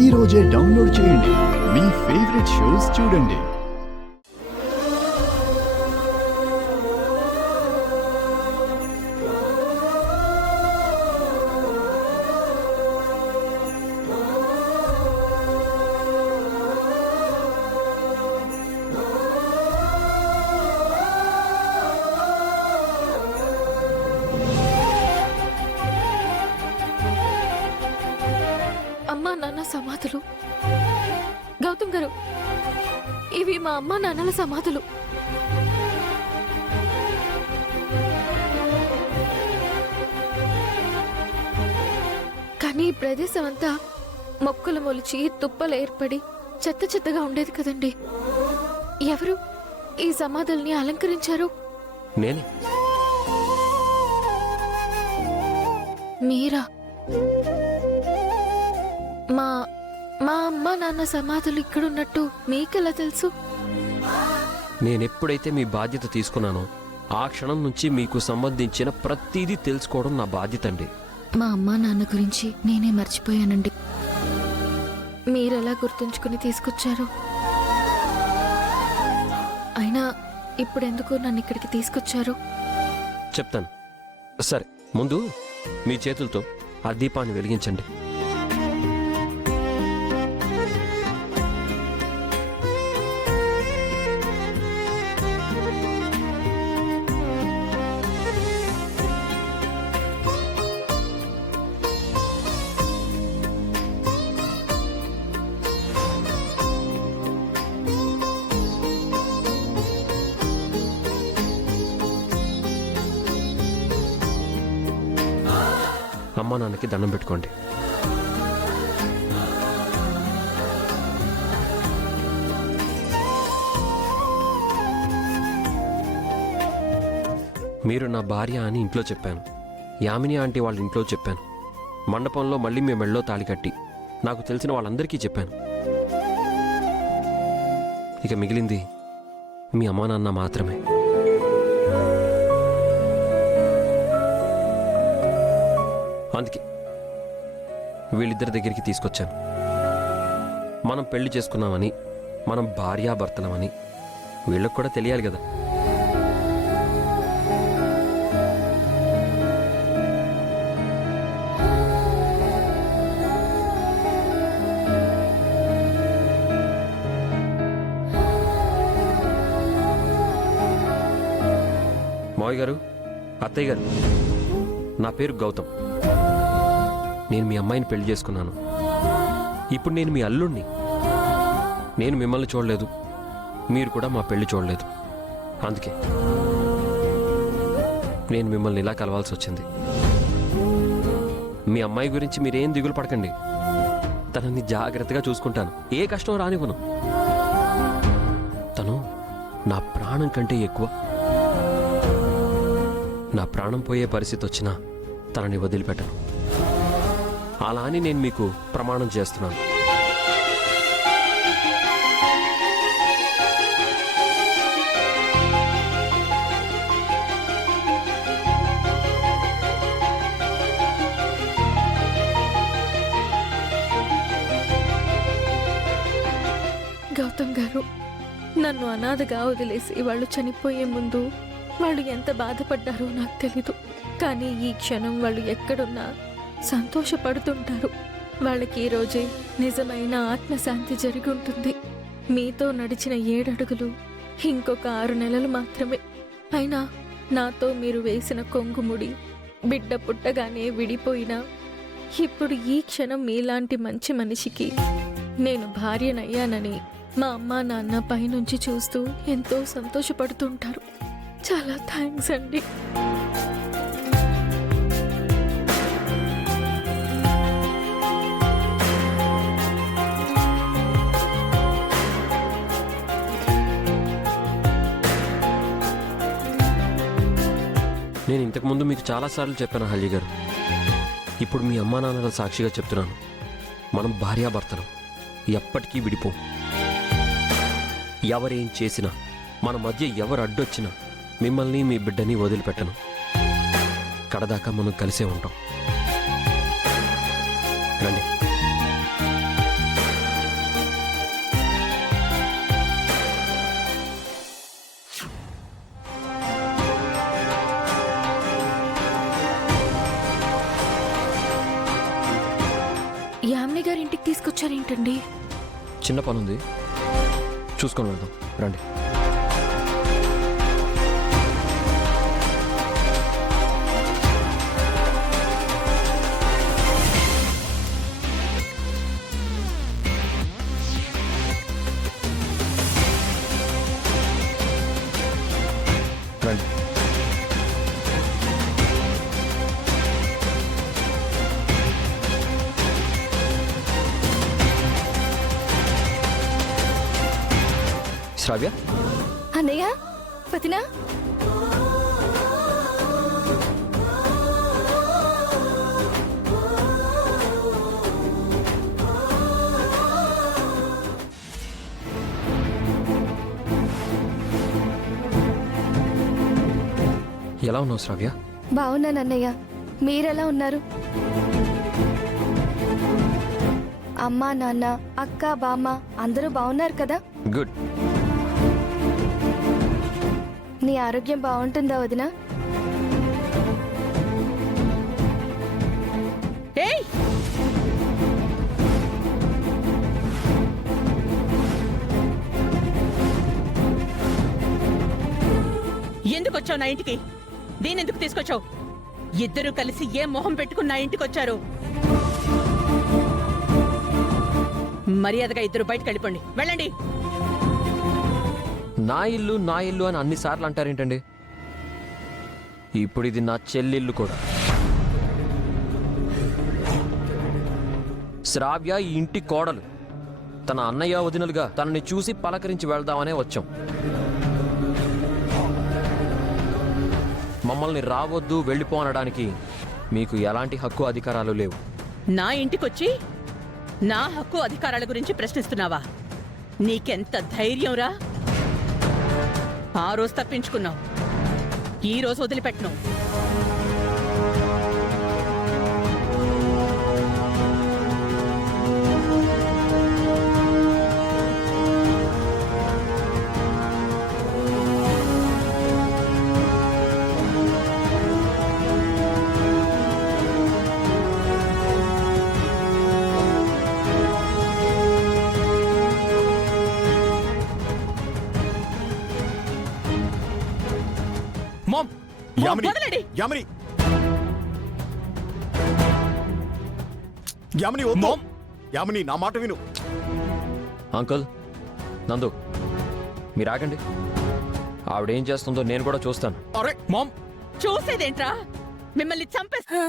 ఈ రోజే డౌన్లోడ్ చేయండి. మీ ఫేవరెట్ షోస్ చూడండి. అమ్మా నాన్న సమాధులు. గౌతమ్ గారు, ఇవి మా అమ్మా నాన్నల సమాధులు. కానీ ఈ ప్రదేశం అంతా మొక్కలు మొలిచి తుప్పలు ఏర్పడి చెత్త చెత్తగా ఉండేది కదండి. ఎవరు ఈ సమాధుల్ని అలంకరించారు? నేనే. మీరా? మా మా అమ్మ నాన్న సమాధులు ఇక్కడున్నట్టు మీకెలా తెలుసు? నేనెప్పుడైతే మీ బాధ్యత తీసుకున్నానో ఆ క్షణం నుంచి మీకు సంబంధించిన ప్రతిదీ తెలుసుకోవడం నా బాధ్యత అండి. మా అమ్మ నాన్న గురించి నేనే మర్చిపోయానండి. మీరెలా గుర్తుంచుకుని తీసుకొచ్చారు? అయినా ఇప్పుడెందుకు నన్ను ఇక్కడికి తీసుకొచ్చారు? చెప్తాను. సరే, ముందు మీ చేతులతో ఆ దీపాన్ని వెలిగించండి. అమ్మా నాన్నకి దండం పెట్టుకోండి. మీరు నా భార్య అని ఇంట్లో చెప్పాను. యామిని ఆంటీ వాళ్ళ ఇంట్లో చెప్పాను. మండపంలో మళ్ళీ మీ మెళ్ళో తాళి కట్టి నాకు తెలిసిన వాళ్ళందరికీ చెప్పాను. ఇక మిగిలింది మీ అమ్మా నాన్న మాత్రమే. అందుకే వీళ్ళిద్దరి దగ్గరికి తీసుకొచ్చాను. మనం పెళ్లి చేసుకున్నామని, మనం భార్యాభర్తలమని వీళ్ళకు కూడా తెలియాలి కదా. మావయ్య గారు, అత్తయ్య గారు, నా పేరు గౌతమ్. నేను మీ అమ్మాయిని పెళ్లి చేసుకున్నాను. ఇప్పుడు నేను మీ అల్లుణ్ణి. నేను మిమ్మల్ని చూడలేదు, మీరు కూడా మా పెళ్లి చూడలేదు. అందుకే నేను మిమ్మల్ని ఇలా కలవాల్సి వచ్చింది. మీ అమ్మాయి గురించి మీరేం దిగులు పడకండి. తనని జాగ్రత్తగా చూసుకుంటాను. ఏ కష్టం రానివ్వను. తను నా ప్రాణం కంటే ఎక్కువ. నా ప్రాణం పోయే పరిస్థితి వచ్చినా తనని వదిలిపెట్టను. అలా అని నేను మీకు ప్రమాణం చేస్తున్నాను. గౌతమ్ గారు, నన్ను అనాథగా వదిలేసి వాళ్ళు చనిపోయే ముందు వాళ్ళు ఎంత బాధపడ్డారో నాకు తెలీదు. కానీ ఈ క్షణం వాళ్ళు ఎక్కడున్నా సంతోషపడుతుంటారు. వాళ్ళకి ఈ రోజే నిజమైన ఆత్మశాంతి జరిగి ఉంటుంది. మీతో నడిచిన 7 అడుగులు ఇంకొక 6 నెలలు మాత్రమే. అయినా నాతో మీరు వేసిన కొంగుముడి బిడ్డ పుట్టగానే విడిపోయినా ఇప్పుడు ఈ క్షణం మీలాంటి మంచి మనిషికి నేను భార్యనయ్యానని మా అమ్మా నాన్న పైనుంచి చూస్తూ ఎంతో సంతోషపడుతుంటారు. చాలా థ్యాంక్స్ అండి. నేను ఇంతకుముందు మీకు చాలాసార్లు చెప్పాను హల్లి గారు. ఇప్పుడు మీ అమ్మా నాన్నల సాక్షిగా చెప్తున్నాను. మనం భార్యాభర్తలం, ఎప్పటికీ విడిపోం. ఎవరేం చేసినా, మన మధ్య ఎవరు అడ్డొచ్చినా మిమ్మల్ని మీ బిడ్డని వదిలిపెట్టను. కడదాకా మనం కలిసే ఉంటాం. రండి. యామిని గారి ఇంటికి తీసుకొచ్చారేంటండి? చిన్న పనుంది, చూసుకొని వెళ్దాం రండి. రండి. శ్రావ్య, అన్నయ్య, వదినా, ఎలా ఉన్నావు శ్రావ్య? బాగున్నాను అన్నయ్య. మీరెలా ఉన్నారు? అమ్మా, నాన్న, అక్క, బామ్మ అందరూ బాగున్నారు కదా? గుడ్. నీ ఆరోగ్యం బాగుంటుందా వదినా? ఏయ్, ఎందుకు వచ్చావు నా ఇంటికి? దీనెందుకు తీసుకొచ్చావు? ఇద్దరూ కలిసి ఏ మొహం పెట్టుకుని నా ఇంటికి వచ్చారు? మర్యాదగా ఇద్దరు బయటకు వెళ్ళిపోండి, వెళ్ళండి. నా ఇల్లు నా ఇల్లు అని అన్నిసార్లు అంటారేంటండి? ఇప్పుడు ఇది నా చెల్లిల్లు కూడా. శ్రావ్య ఈ ఇంటి కోడలు. తన అన్నయ్య వదినలుగా తనని చూసి పలకరించి వెళ్దామనే వచ్చాం. మమ్మల్ని రావద్దు వెళ్ళిపో అనడానికి మీకు ఎలాంటి హక్కు అధికారాలు లేవు. నా ఇంటికొచ్చి నా హక్కు అధికారాల గురించి ప్రశ్నిస్తున్నావా? నీకెంత ధైర్యం రా? ఆ రోజు తప్పించుకున్నావు, ఈ రోజు వదిలిపెట్టను. మామ్, యామిని, వదలండి. యామిని, యామిని వద్దు. మామ్. యామిని, నా మాట విను. అంకుల్, నందు, మీరు ఆగండి. ఆవిడేం చేస్తుందో నేను కూడా చూస్తాను. అరే మామ్, చూసేదేంట్రా? మిమ్మల్ని చంపేస్తా.